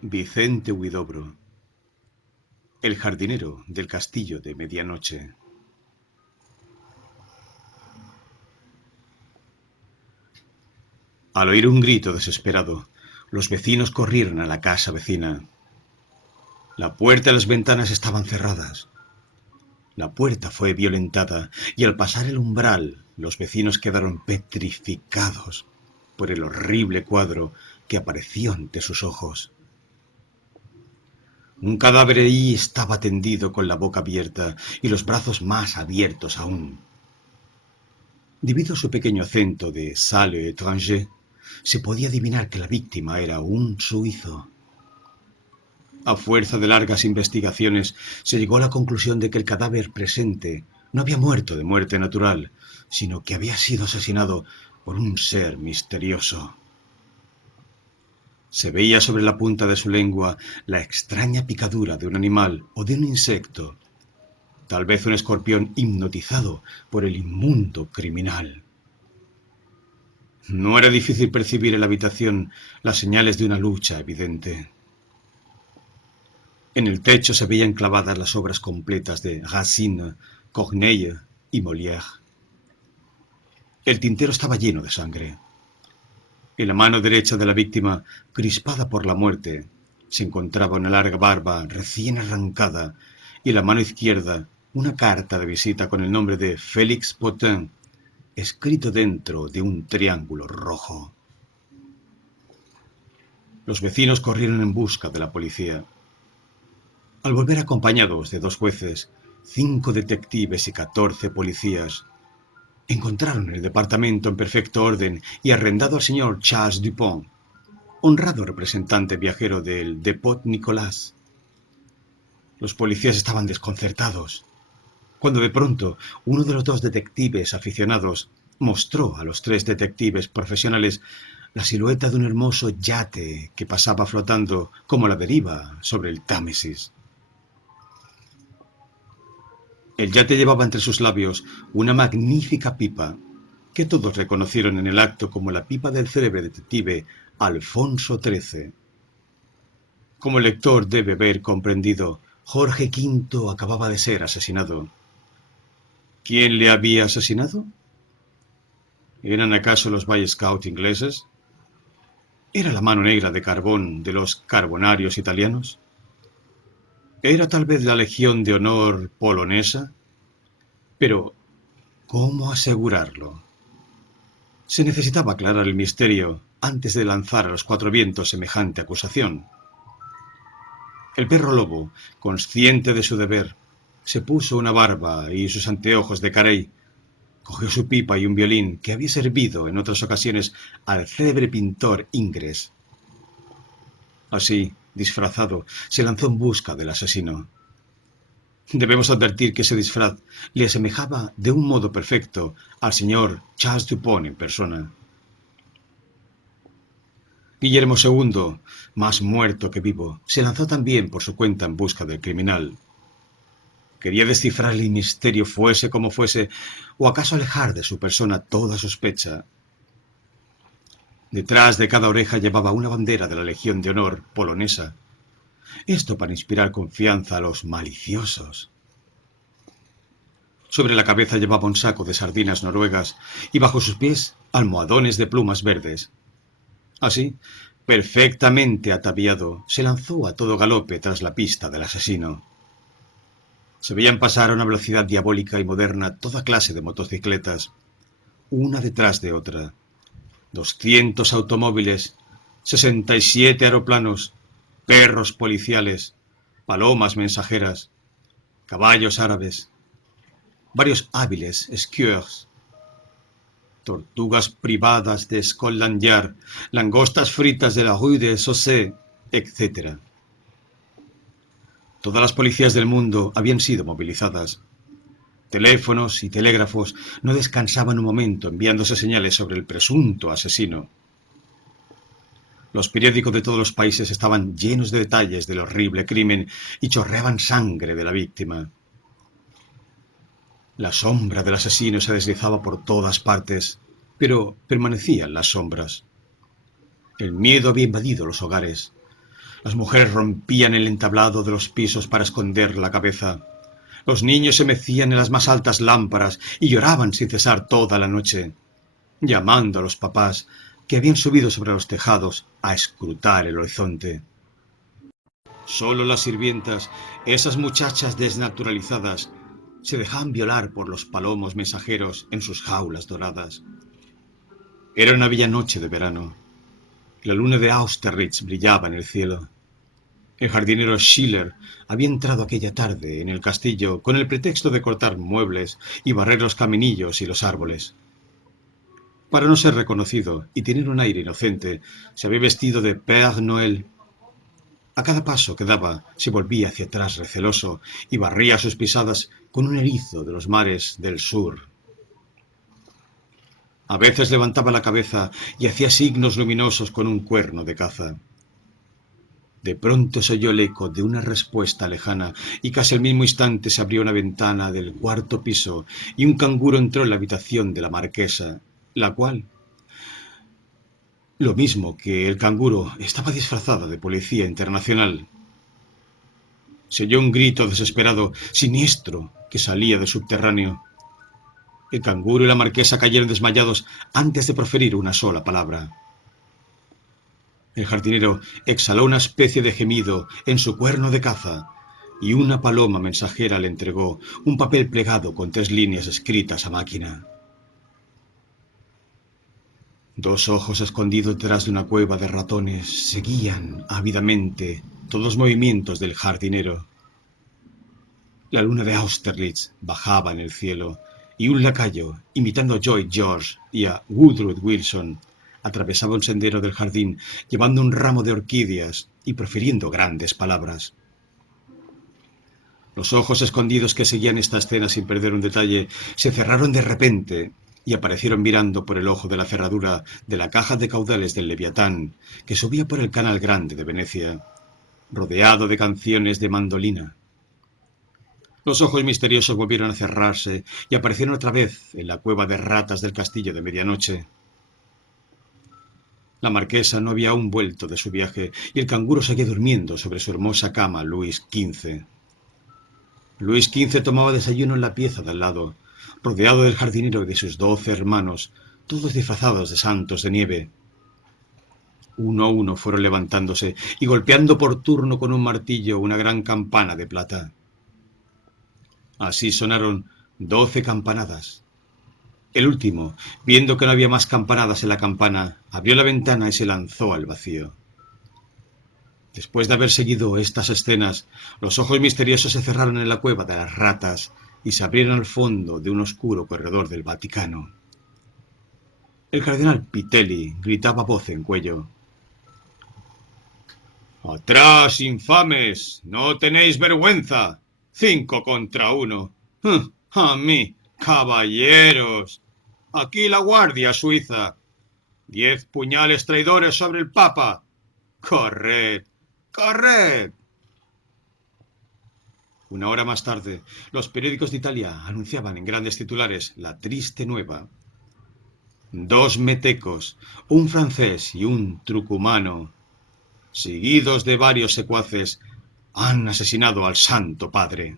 Vicente Huidobro, el jardinero del castillo de medianoche. Al oír un grito desesperado, los vecinos corrieron a la casa vecina. La puerta y las ventanas estaban cerradas. La puerta fue violentada y al pasar el umbral, los vecinos quedaron petrificados por el horrible cuadro que apareció ante sus ojos. Un cadáver allí estaba tendido con la boca abierta y los brazos más abiertos aún. Debido a su pequeño acento de sale étranger, se podía adivinar que la víctima era un suizo. A fuerza de largas investigaciones, se llegó a la conclusión de que el cadáver presente no había muerto de muerte natural, sino que había sido asesinado por un ser misterioso. Se veía sobre la punta de su lengua la extraña picadura de un animal o de un insecto, tal vez un escorpión hipnotizado por el inmundo criminal. No era difícil percibir en la habitación las señales de una lucha evidente. En el techo se veían clavadas las obras completas de Racine, Corneille y Molière. El tintero estaba lleno de sangre. En la mano derecha de la víctima, crispada por la muerte, se encontraba una larga barba recién arrancada y en la mano izquierda una carta de visita con el nombre de Félix Potin, escrito dentro de un triángulo rojo. Los vecinos corrieron en busca de la policía. Al volver acompañados de 2 jueces, 5 detectives y 14 policías, encontraron el departamento en perfecto orden y arrendado al señor Charles Dupont, honrado representante viajero del Depot Nicolas. Los policías estaban desconcertados, cuando de pronto uno de los 2 detectives aficionados mostró a los 3 detectives profesionales la silueta de un hermoso yate que pasaba flotando como a la deriva sobre el Támesis. El yate llevaba entre sus labios una magnífica pipa, que todos reconocieron en el acto como la pipa del célebre detective Alfonso XIII. Como el lector debe haber comprendido, Jorge V acababa de ser asesinado. ¿Quién le había asesinado? ¿Eran acaso los Boy Scouts ingleses? ¿Era la mano negra de carbón de los carbonarios italianos? ¿Era tal vez la Legión de Honor polonesa? Pero, ¿cómo asegurarlo? Se necesitaba aclarar el misterio antes de lanzar a los 4 vientos semejante acusación. El perro lobo, consciente de su deber, se puso una barba y sus anteojos de carey, cogió su pipa y un violín que había servido en otras ocasiones al célebre pintor Ingres. Así, disfrazado, se lanzó en busca del asesino. Debemos advertir que ese disfraz le asemejaba de un modo perfecto al señor Charles Dupont en persona. Guillermo II, más muerto que vivo, se lanzó también por su cuenta en busca del criminal. Quería descifrar el misterio fuese como fuese, o acaso alejar de su persona toda sospecha. Detrás de cada oreja llevaba una bandera de la Legión de Honor polonesa. Esto para inspirar confianza a los maliciosos. Sobre la cabeza llevaba un saco de sardinas noruegas y bajo sus pies almohadones de plumas verdes. Así, perfectamente ataviado, se lanzó a todo galope tras la pista del asesino. Se veían pasar a una velocidad diabólica y moderna toda clase de motocicletas, una detrás de otra. 200 automóviles, 67 aeroplanos, perros policiales, palomas mensajeras, caballos árabes, varios hábiles skieurs, tortugas privadas de Scotland Yard, langostas fritas de la Rue de Saussure, etc. Todas las policías del mundo habían sido movilizadas. Teléfonos y telégrafos no descansaban un momento enviándose señales sobre el presunto asesino. Los periódicos de todos los países estaban llenos de detalles del horrible crimen y chorreaban sangre de la víctima. La sombra del asesino se deslizaba por todas partes, pero permanecían las sombras. El miedo había invadido los hogares. Las mujeres rompían el entablado de los pisos para esconder la cabeza. Los niños se mecían en las más altas lámparas y lloraban sin cesar toda la noche, llamando a los papás que habían subido sobre los tejados a escrutar el horizonte. Solo las sirvientas, esas muchachas desnaturalizadas, se dejaban violar por los palomos mensajeros en sus jaulas doradas. Era una bella noche de verano. La luna de Austerlitz brillaba en el cielo. El jardinero Schiller había entrado aquella tarde en el castillo con el pretexto de cortar muebles y barrer los caminillos y los árboles. Para no ser reconocido y tener un aire inocente, se había vestido de Père Noël. A cada paso que daba se volvía hacia atrás receloso y barría sus pisadas con un erizo de los mares del sur. A veces levantaba la cabeza y hacía signos luminosos con un cuerno de caza. De pronto se oyó el eco de una respuesta lejana y casi al mismo instante se abrió una ventana del cuarto piso y un canguro entró en la habitación de la marquesa, la cual, lo mismo que el canguro, estaba disfrazada de policía internacional. Se oyó un grito desesperado, siniestro, que salía del subterráneo. El canguro y la marquesa cayeron desmayados antes de proferir una sola palabra. El jardinero exhaló una especie de gemido en su cuerno de caza y una paloma mensajera le entregó un papel plegado con 3 líneas escritas a máquina. Dos ojos escondidos detrás de una cueva de ratones seguían ávidamente todos los movimientos del jardinero. La luna de Austerlitz bajaba en el cielo y un lacayo, imitando a Lloyd George y a Woodrow Wilson, atravesaba un sendero del jardín llevando un ramo de orquídeas y profiriendo grandes palabras. Los ojos escondidos que seguían esta escena sin perder un detalle se cerraron de repente y aparecieron mirando por el ojo de la cerradura de la caja de caudales del Leviatán que subía por el Canal Grande de Venecia, rodeado de canciones de mandolina. Los ojos misteriosos volvieron a cerrarse y aparecieron otra vez en la cueva de ratas del castillo de medianoche. La marquesa no había aún vuelto de su viaje y el canguro seguía durmiendo sobre su hermosa cama Luis XV. Luis XV tomaba desayuno en la pieza de al lado, rodeado del jardinero y de sus 12 hermanos, todos disfrazados de santos de nieve. Uno a uno fueron levantándose y golpeando por turno con un martillo una gran campana de plata. Así sonaron 12 campanadas. El último, viendo que no había más campanadas en la campana, abrió la ventana y se lanzó al vacío. Después de haber seguido estas escenas, los ojos misteriosos se cerraron en la cueva de las ratas y se abrieron al fondo de un oscuro corredor del Vaticano. El cardenal Pitelli gritaba a voz en cuello: «¡Atrás, infames! ¡No tenéis vergüenza! 5 contra 1. ¡A mí, caballeros! Aquí la Guardia Suiza. 10 puñales traidores sobre el Papa. ¡Corred! ¡Corred!». Una hora más tarde, los periódicos de Italia anunciaban en grandes titulares la triste nueva: 2 metecos, un francés y un trucumano, seguidos de varios secuaces, han asesinado al Santo Padre.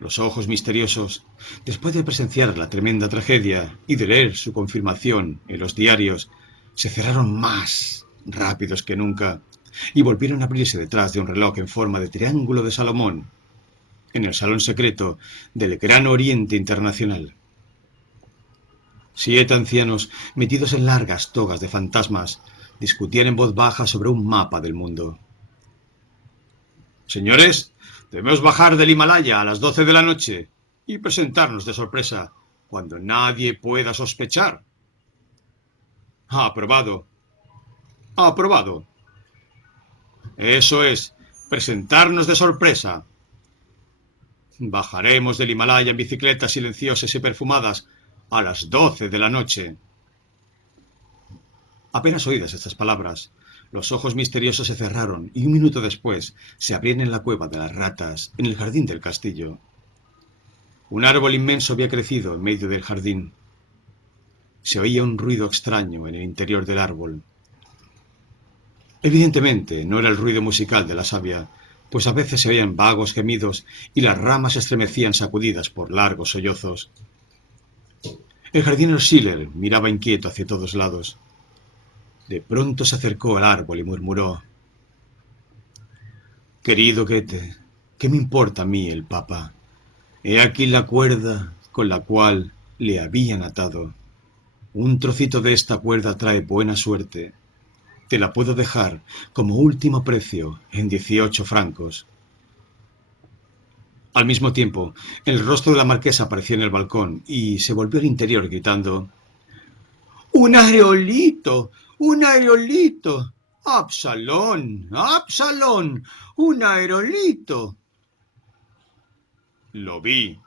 Los ojos misteriosos, después de presenciar la tremenda tragedia y de leer su confirmación en los diarios, se cerraron más rápidos que nunca y volvieron a abrirse detrás de un reloj en forma de triángulo de Salomón, en el salón secreto del Gran Oriente Internacional. 7 ancianos, metidos en largas togas de fantasmas, discutían en voz baja sobre un mapa del mundo. «Señores, debemos bajar del Himalaya a las 12 de la noche y presentarnos de sorpresa cuando nadie pueda sospechar». «Aprobado. Aprobado». «Eso es, presentarnos de sorpresa». «Bajaremos del Himalaya en bicicletas silenciosas y perfumadas a las 12 de la noche». Apenas oídas estas palabras, los ojos misteriosos se cerraron y un minuto después se abrieron en la cueva de las ratas, en el jardín del castillo. Un árbol inmenso había crecido en medio del jardín. Se oía un ruido extraño en el interior del árbol. Evidentemente no era el ruido musical de la savia, pues a veces se oían vagos gemidos y las ramas se estremecían sacudidas por largos sollozos. El jardinero Schiller miraba inquieto hacia todos lados. De pronto se acercó al árbol y murmuró: «Querido Goethe, ¿qué me importa a mí el Papa? He aquí la cuerda con la cual le habían atado. Un trocito de esta cuerda trae buena suerte. Te la puedo dejar como último precio en 18 francos». Al mismo tiempo, el rostro de la marquesa apareció en el balcón y se volvió al interior gritando: «¡Un aerolito! ¡Un aerolito! ¡Absalón! ¡Absalón! ¡Un aerolito!». «Lo vi»,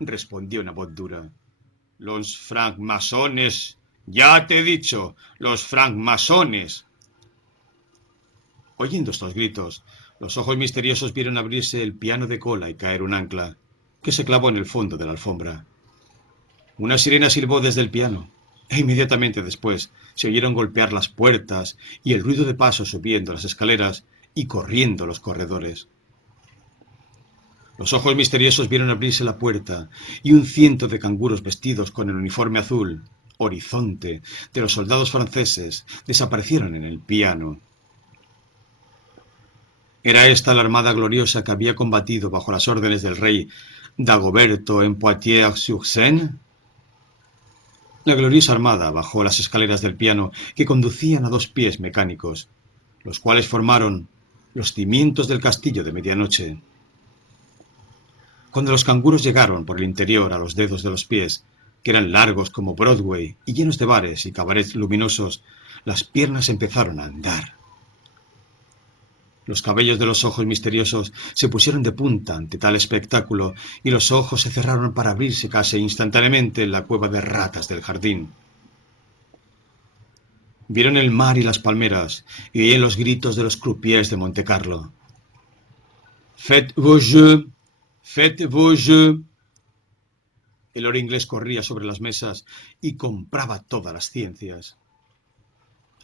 respondió una voz dura. «Los francmasones. Ya te he dicho, los francmasones». Oyendo estos gritos, los ojos misteriosos vieron abrirse el piano de cola y caer un ancla, que se clavó en el fondo de la alfombra. Una sirena silbó desde el piano, e inmediatamente después se oyeron golpear las puertas y el ruido de pasos subiendo las escaleras y corriendo los corredores. Los ojos misteriosos vieron abrirse la puerta y un ciento de canguros vestidos con el uniforme azul, horizonte, de los soldados franceses desaparecieron en el piano. Era esta la armada gloriosa que había combatido bajo las órdenes del rey Dagoberto en Poitiers-sur-Seine. La gloriosa armada bajó las escaleras del piano que conducían a dos pies mecánicos, los cuales formaron los cimientos del castillo de medianoche. Cuando los canguros llegaron por el interior a los dedos de los pies, que eran largos como Broadway y llenos de bares y cabarets luminosos, las piernas empezaron a andar. Los cabellos de los ojos misteriosos se pusieron de punta ante tal espectáculo y los ojos se cerraron para abrirse casi instantáneamente en la cueva de ratas del jardín. Vieron el mar y las palmeras y oían los gritos de los croupiers de Montecarlo. «Faites vos jeux, faites vos jeux». El oro inglés corría sobre las mesas y compraba todas las ciencias.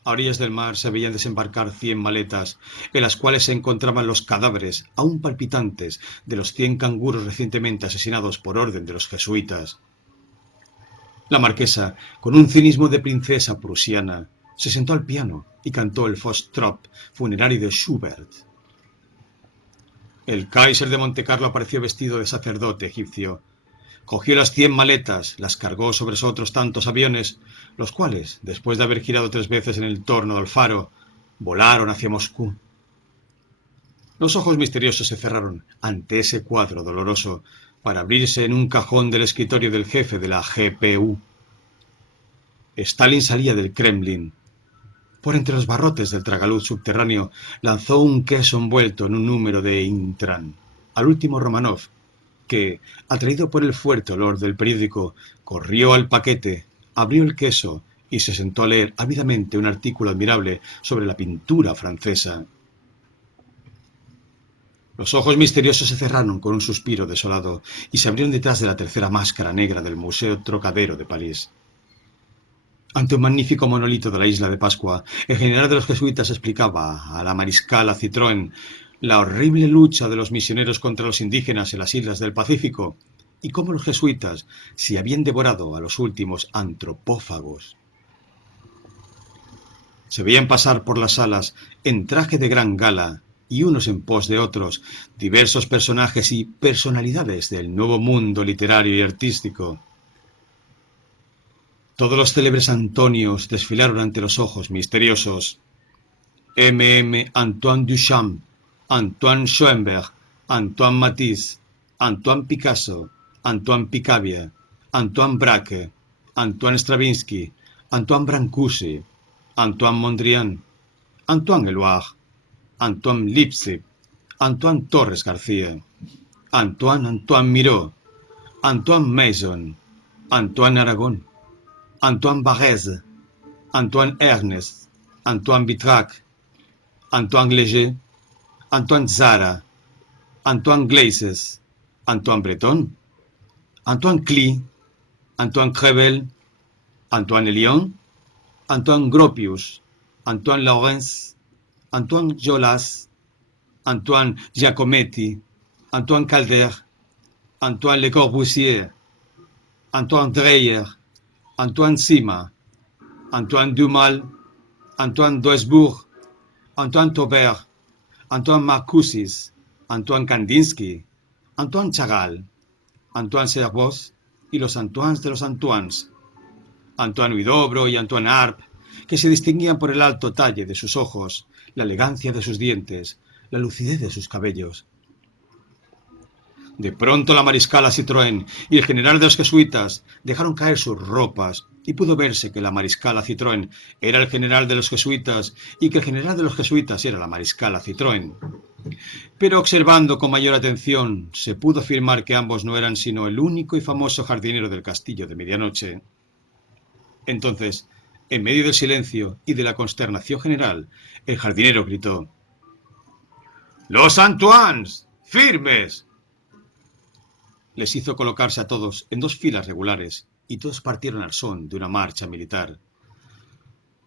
A orillas del mar se veían desembarcar 100 maletas, en las cuales se encontraban los cadáveres, aún palpitantes, de los 100 canguros recientemente asesinados por orden de los jesuitas. La marquesa, con un cinismo de princesa prusiana, se sentó al piano y cantó el Faust-Trop funerario de Schubert. El Kaiser de Montecarlo apareció vestido de sacerdote egipcio. Cogió las 100 maletas, las cargó sobre otros tantos aviones, los cuales, después de haber girado 3 veces en el torno del faro, volaron hacia Moscú. Los ojos misteriosos se cerraron ante ese cuadro doloroso para abrirse en un cajón del escritorio del jefe de la GPU. Stalin salía del Kremlin. Por entre los barrotes del tragaluz subterráneo lanzó un queso envuelto en un número de Intran al último Romanov, que, atraído por el fuerte olor del periódico, corrió al paquete, abrió el queso y se sentó a leer ávidamente un artículo admirable sobre la pintura francesa. Los ojos misteriosos se cerraron con un suspiro desolado y se abrieron detrás de la tercera máscara negra del Museo Trocadero de París. Ante un magnífico monolito de la isla de Pascua, el general de los jesuitas explicaba a la mariscala Citroën la horrible lucha de los misioneros contra los indígenas en las islas del Pacífico y cómo los jesuitas se habían devorado a los últimos antropófagos. Se veían pasar por las salas en traje de gran gala y unos en pos de otros, diversos personajes y personalidades del nuevo mundo literario y artístico. Todos los célebres Antonios desfilaron ante los ojos misteriosos. M. Antoine Duchamp, Antoine Schoenberg, Antoine Matisse, Antoine Picasso, Antoine Picabia, Antoine Braque, Antoine Stravinsky, Antoine Brancusi, Antoine Mondrian, Antoine Eluard, Antoine Lipsic, Antoine Torres García, Antoine Miró, Antoine Mason, Antoine Aragon, Antoine Barrès, Antoine Ernest, Antoine Vitrac, Antoine Léger, Antoine Zara, Antoine Glaizes, Antoine Breton, Antoine Clee, Antoine Crevel, Antoine Elion, Antoine Gropius, Antoine Laurens, Antoine Jolas, Antoine Giacometti, Antoine Calder, Antoine Le Corbusier, Antoine Dreyer, Antoine Sima, Antoine Dumal, Antoine Doesbourg, Antoine Taubert, Antoine Marcoussis, Antoine Kandinsky, Antoine Chagall, Antoine Servos y los Antoines de los Antoines, Antoine Huidobro y Antoine Arp, que se distinguían por el alto talle de sus ojos, la elegancia de sus dientes, la lucidez de sus cabellos. De pronto la mariscala Citroën y el general de los jesuitas dejaron caer sus ropas y pudo verse que la mariscala Citroën era el general de los jesuitas y que el general de los jesuitas era la mariscala Citroën. Pero observando con mayor atención se pudo afirmar que ambos no eran sino el único y famoso jardinero del castillo de medianoche. Entonces, en medio del silencio y de la consternación general, el jardinero gritó: ¡Los Antoines! ¡Firmes! Les hizo colocarse a todos en dos filas regulares y todos partieron al son de una marcha militar.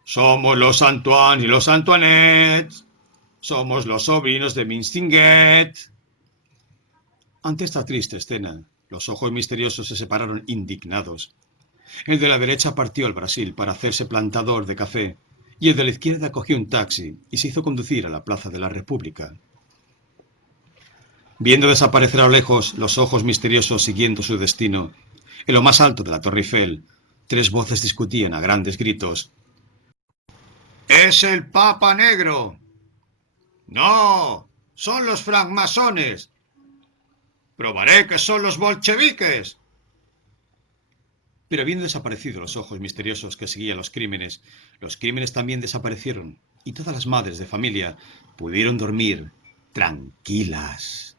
Somos los Antoine y los Antoinettes. Somos los sobrinos de Mistinguett. Ante esta triste escena, los ojos misteriosos se separaron indignados. El de la derecha partió al Brasil para hacerse plantador de café y el de la izquierda cogió un taxi y se hizo conducir a la Plaza de la República. Viendo desaparecer a lo lejos los ojos misteriosos siguiendo su destino, en lo más alto de la Torre Eiffel, tres voces discutían a grandes gritos. ¡Es el Papa Negro! ¡No! ¡Son los francmasones! ¡Probaré que son los bolcheviques! Pero habiendo desaparecido los ojos misteriosos que seguían los crímenes también desaparecieron y todas las madres de familia pudieron dormir tranquilas.